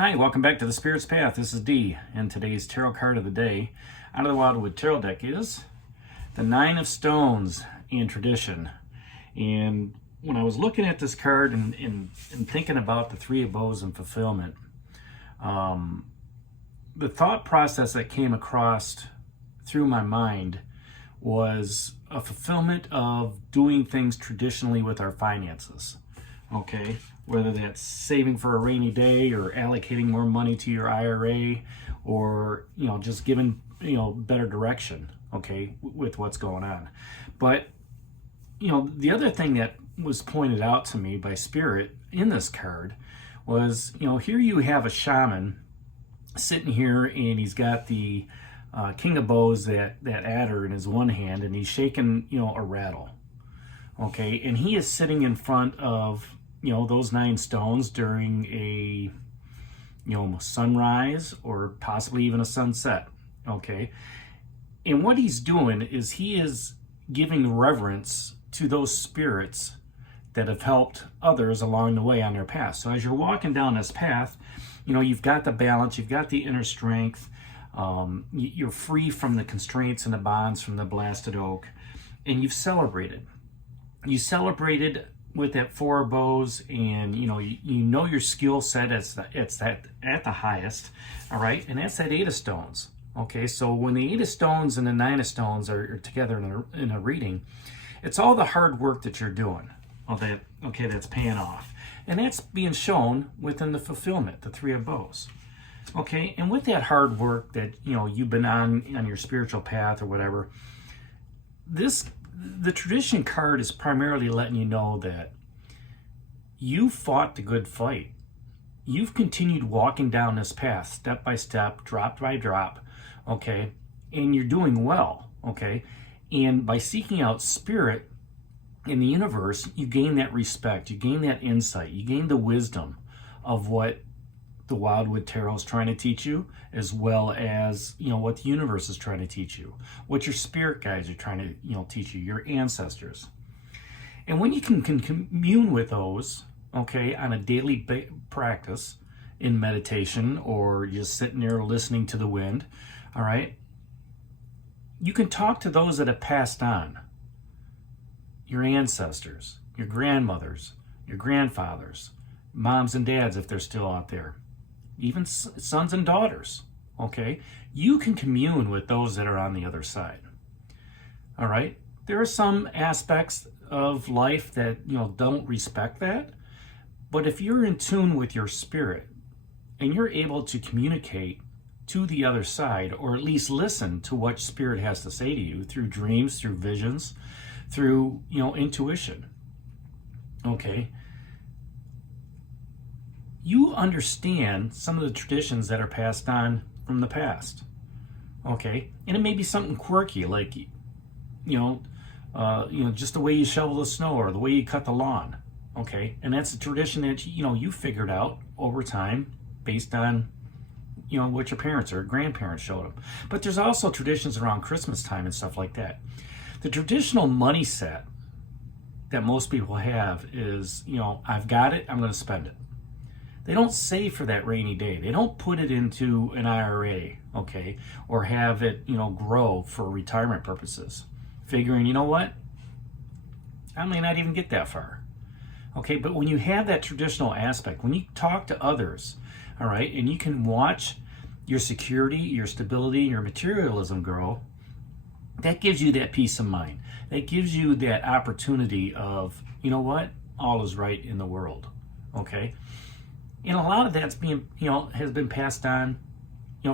Hi, welcome back to the Spirit's Path. This is Dee, and today's tarot card of the day out of the Wildwood Tarot deck is the Nine of Stones in Tradition. And when I was looking at this card and thinking about the Three of Bows and fulfillment, the thought process that came across through my mind was a fulfillment of doing things traditionally with our finances. Okay, whether that's saving for a rainy day or allocating more money to your IRA, or just giving better direction, okay, with what's going on. But the other thing that was pointed out to me by Spirit in this card was, here you have a shaman sitting here, and he's got the King of Bows, that adder in his one hand, and he's shaking a rattle. Okay, and he is sitting in front of those 9 stones during a sunrise or possibly even a sunset. Okay, and what he's doing is he is giving reverence to those spirits that have helped others along the way on their path. So as you're walking down this path, you've got the balance, you've got the inner strength, you're free from the constraints and the bonds from the blasted oak, and you've celebrated. You celebrated with that 4 of Bows, and you know your skill set it's at the highest, all right, and that's that 8 of Stones. Okay, so when the 8 of Stones and the 9 of Stones are together in a reading, it's all the hard work that you're doing, that's paying off, and that's being shown within the fulfillment, the 3 of Bows. Okay, and with that hard work that you've been on your spiritual path or whatever, the tradition card is primarily letting you know that you fought the good fight. You've continued walking down this path step by step, drop by drop, okay? And you're doing well, okay? And by seeking out Spirit in the universe, you gain that respect, you gain that insight, you gain the wisdom of what the Wildwood Tarot is trying to teach you, as well as what the universe is trying to teach you, what your spirit guides are trying to teach you, your ancestors. And when you can commune with those, okay, on a daily practice in meditation, or just sitting there listening to the wind, all right, you can talk to those that have passed on, your ancestors, your grandmothers, your grandfathers, moms and dads if they're still out there, even sons and daughters, okay? You can commune with those that are on the other side, all right? There are some aspects of life that, don't respect that, but if you're in tune with your spirit and you're able to communicate to the other side, or at least listen to what Spirit has to say to you through dreams, through visions, through, intuition, okay? You understand some of the traditions that are passed on from the past, okay? And it may be something quirky, like, just the way you shovel the snow or the way you cut the lawn, okay? And that's a tradition that, you figured out over time based on, what your parents or grandparents showed them. But there's also traditions around Christmas time and stuff like that. The traditional money set that most people have is, I've got it, I'm going to spend it. They don't save for that rainy day. They don't put it into an IRA, okay, or have it, grow for retirement purposes, figuring, what, I may not even get that far, okay? But when you have that traditional aspect, when you talk to others, all right, and you can watch your security, your stability, your materialism grow, that gives you that peace of mind. That gives you that opportunity of, what, all is right in the world, okay? And a lot of that's has been passed on,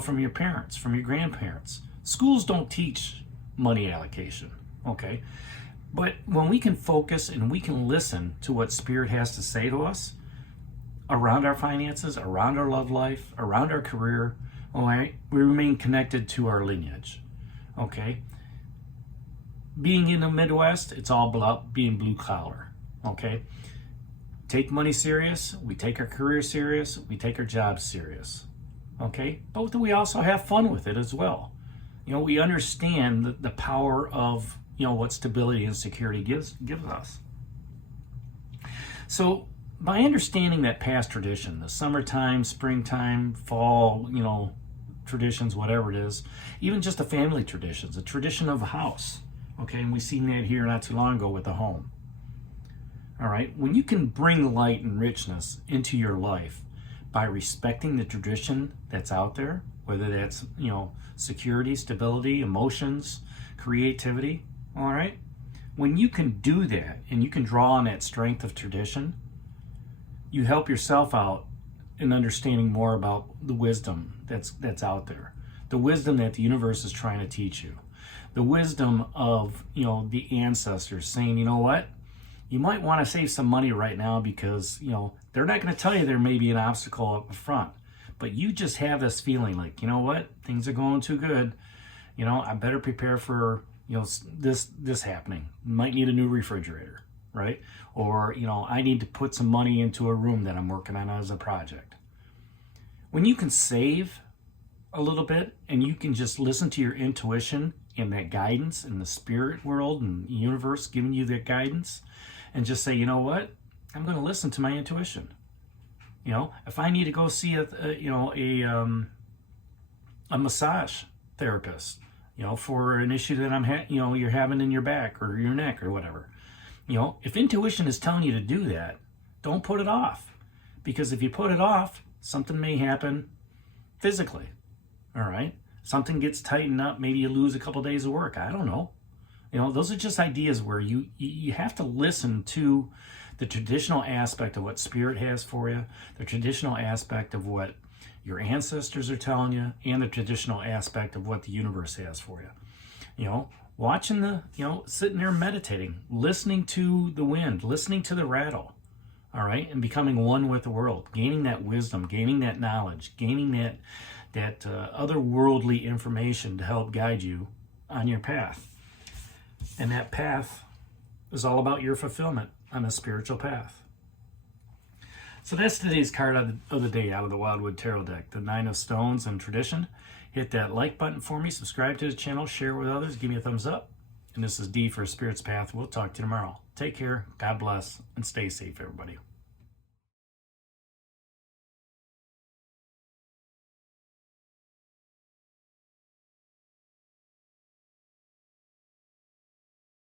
from your parents, from your grandparents. Schools don't teach money allocation, okay? But when we can focus and we can listen to what Spirit has to say to us around our finances, around our love life, around our career, all right, we remain connected to our lineage, okay? Being in the Midwest, it's all about being blue collar, okay? Take money serious, we take our career serious, we take our jobs serious, okay? But we also have fun with it as well. We understand the power of, what stability and security gives us. So by understanding that past tradition, the summertime, springtime, fall, traditions, whatever it is, even just the family traditions, a tradition of a house. Okay, and we seen that here not too long ago with the home. All right, when you can bring light and richness into your life by respecting the tradition that's out there, whether that's, security, stability, emotions, creativity, all right? When you can do that and you can draw on that strength of tradition, you help yourself out in understanding more about the wisdom that's out there, the wisdom that the universe is trying to teach you, the wisdom of, the ancestors saying, you know what? You might want to save some money right now because, they're not going to tell you there may be an obstacle up front. But you just have this feeling like, you know what? Things are going too good. I better prepare for, this happening. Might need a new refrigerator, right? Or, I need to put some money into a room that I'm working on as a project. When you can save a little bit and you can just listen to your intuition and that guidance in the spirit world and the universe giving you that guidance and just say, you know what? I'm going to listen to my intuition. If I need to go see a massage therapist, for an issue that you're having in your back or your neck or whatever, if intuition is telling you to do that, don't put it off, because if you put it off, something may happen physically. All right, something gets tightened up. Maybe you lose a couple days of work. I don't know. Those are just ideas where you have to listen to the traditional aspect of what spirit has for you, the traditional aspect of what your ancestors are telling you, and the traditional aspect of what the universe has for you. Watching sitting there meditating, listening to the wind, listening to the rattle, all right, and becoming one with the world, gaining that wisdom, gaining that knowledge, gaining that otherworldly information to help guide you on your path. And that path is all about your fulfillment on a spiritual path. So that's today's card of the day out of the Wildwood Tarot deck, the Nine of Stones and Tradition. Hit that like button for me, subscribe to the channel, share with others, give me a thumbs up. And this is D for Spirit's Path. We'll talk to you tomorrow. Take care, God bless, and stay safe, everybody.